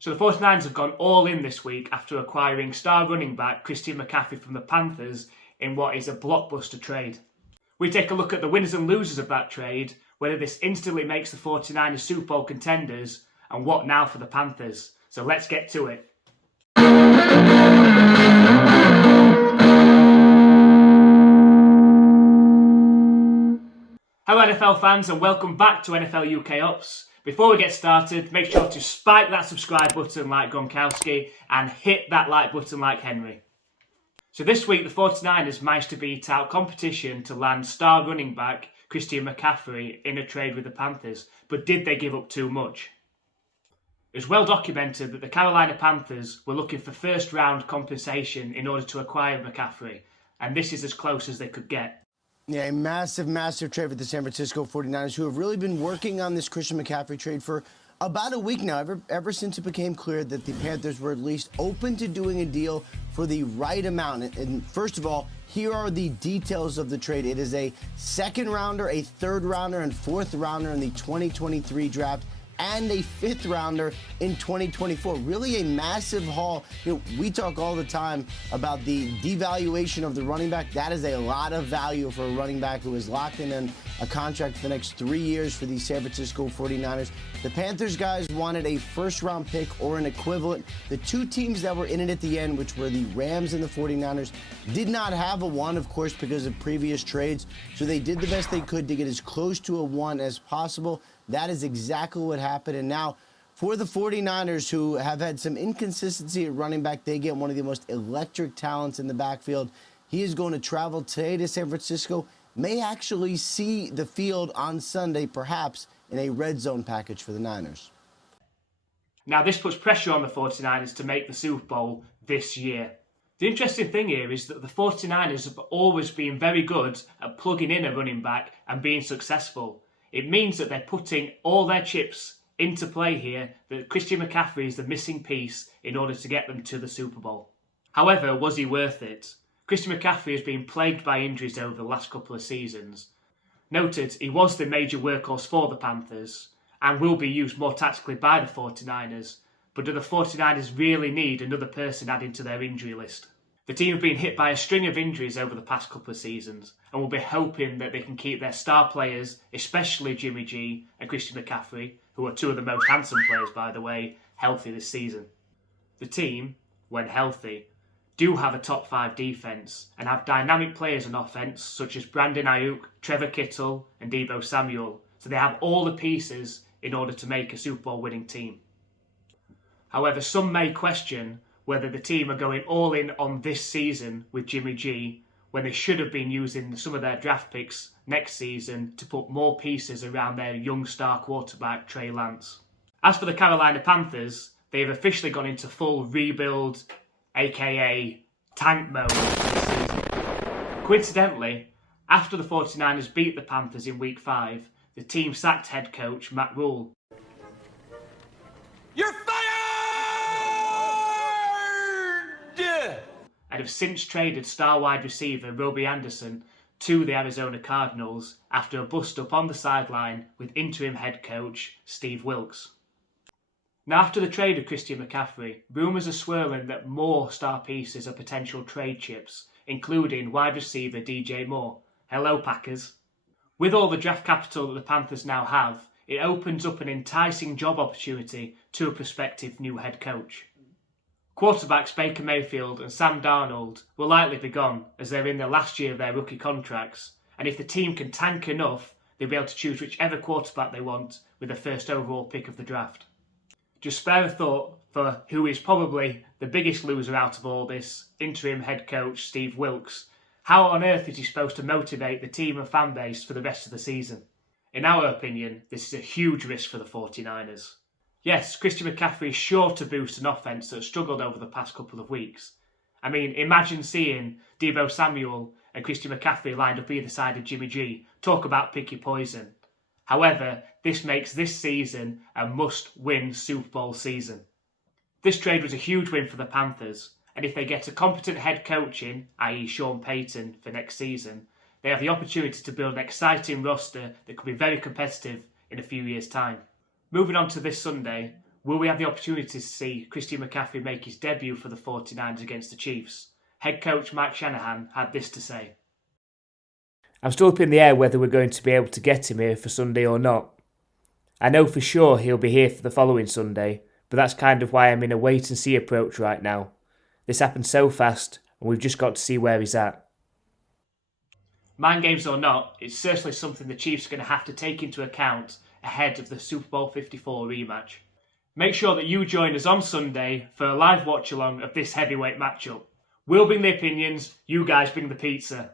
So the 49ers have gone all in this week after acquiring star running back Christian McCaffrey from the Panthers in what is a blockbuster trade. We take a look at the winners and losers of that trade, whether this instantly makes the 49ers Super Bowl contenders, and what now for the Panthers. So let's get to it. Hello NFL fans and welcome back to NFLUKOPS. Before we get started, make sure to spike that subscribe button like Gronkowski and hit that like button like Henry. So this week the 49ers managed to beat out competition to land star running back Christian McCaffrey in a trade with the Panthers, but did they give up too much? It was well documented that the Carolina Panthers were looking for first round compensation in order to acquire McCaffrey, and this is as close as they could get. Yeah, a massive trade with the San Francisco 49ers, who have really been working on this Christian McCaffrey trade for about a week now, ever since it became clear that the Panthers were at least open to doing a deal for the right amount. And first of all, here are the details of the trade. It is a second rounder, a third rounder, and fourth rounder in the 2023 draft, and a fifth rounder in 2024. Really a massive haul. You know, we talk all the time about the devaluation of the running back. That is a lot of value for a running back who is locked in a contract for the next 3 years for the San Francisco 49ers. The Panthers guys wanted a first-round pick or an equivalent. The two teams that were in it at the end, which were the Rams and the 49ers, did not have a one, of course, because of previous trades. So they did the best they could to get as close to a one as possible. That is exactly what happened. And now, for the 49ers, who have had some inconsistency at running back, they get one of the most electric talents in the backfield. He is going to travel today to San Francisco, may actually see the field on Sunday, perhaps in a red zone package for the Niners. Now, this puts pressure on the 49ers to make the Super Bowl this year. The interesting thing here is that the 49ers have always been very good at plugging in a running back and being successful. It means that they're putting all their chips into play here, that Christian McCaffrey is the missing piece in order to get them to the Super Bowl. However, was he worth it? Christian McCaffrey has been plagued by injuries over the last couple of seasons. Noted, he was the major workhorse for the Panthers and will be used more tactically by the 49ers, but do the 49ers really need another person added to their injury list? The team have been hit by a string of injuries over the past couple of seasons and will be hoping that they can keep their star players, especially Jimmy G and Christian McCaffrey, who are two of the most handsome players, by the way, healthy this season. The team, when healthy, do have a top 5 defence and have dynamic players on offence such as Brandon Ayuk, Trevor Kittle and Deebo Samuel, so they have all the pieces in order to make a Super Bowl winning team. However, some may question whether the team are going all in on this season with Jimmy G when they should have been using some of their draft picks next season to put more pieces around their young star quarterback Trey Lance. As for the Carolina Panthers, they have officially gone into full rebuild, aka tank mode this season. Coincidentally, after the 49ers beat the Panthers in Week 5, the team sacked head coach Matt Rule. You're fired! And have since traded star wide receiver Robbie Anderson to the Arizona Cardinals after a bust-up on the sideline with interim head coach Steve Wilks. Now, after the trade of Christian McCaffrey, rumours are swirling that more star pieces are potential trade chips, including wide receiver DJ Moore. Hello, Packers. With all the draft capital that the Panthers now have, it opens up an enticing job opportunity to a prospective new head coach. Quarterbacks Baker Mayfield and Sam Darnold will likely be gone as they're in the last year of their rookie contracts, and if the team can tank enough, they'll be able to choose whichever quarterback they want with the first overall pick of the draft. Just spare a thought for who is probably the biggest loser out of all this, interim head coach Steve Wilks. How on earth is he supposed to motivate the team and fan base for the rest of the season? In our opinion, this is a huge risk for the 49ers. Yes, Christian McCaffrey is sure to boost an offense that has struggled over the past couple of weeks. I mean, imagine seeing Deebo Samuel and Christian McCaffrey lined up either side of Jimmy G. Talk about picky poison. However, this makes this season a must-win Super Bowl season. This trade was a huge win for the Panthers, and if they get a competent head coach in, i.e. Sean Payton, for next season, they have the opportunity to build an exciting roster that could be very competitive in a few years' time. Moving on to this Sunday, Will we have the opportunity to see Christian McCaffrey make his debut for the 49ers against the Chiefs? Head coach Mike Shanahan had this to say. I'm still up in the air whether we're going to be able to get him here for Sunday or not. I know for sure he'll be here for the following Sunday, but that's kind of why I'm in a wait-and-see approach right now. This happened so fast, and we've just got to see where he's at. Mind games or not, it's certainly something the Chiefs are going to have to take into account ahead of the Super Bowl 54 rematch. Make sure that you join us on Sunday for a live watch-along of this heavyweight matchup. We'll bring the opinions, you guys bring the pizza.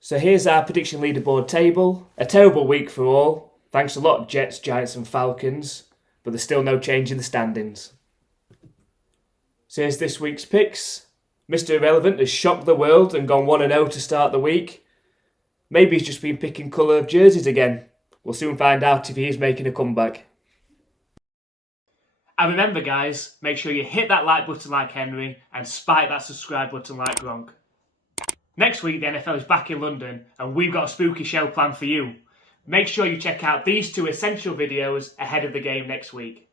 So here's our prediction leaderboard table. A terrible week for all. Thanks a lot, Jets, Giants and Falcons. But there's still no change in the standings. So here's this week's picks. Mr. Irrelevant has shocked the world and gone 1-0 to start the week. Maybe he's just been picking colour of jerseys again. We'll soon find out if he is making a comeback. And remember guys, make sure you hit that like button like Henry and spike that subscribe button like Gronk. Next week the NFL is back in London and we've got a spooky show planned for you. Make sure you check out these 2 essential videos ahead of the game next week.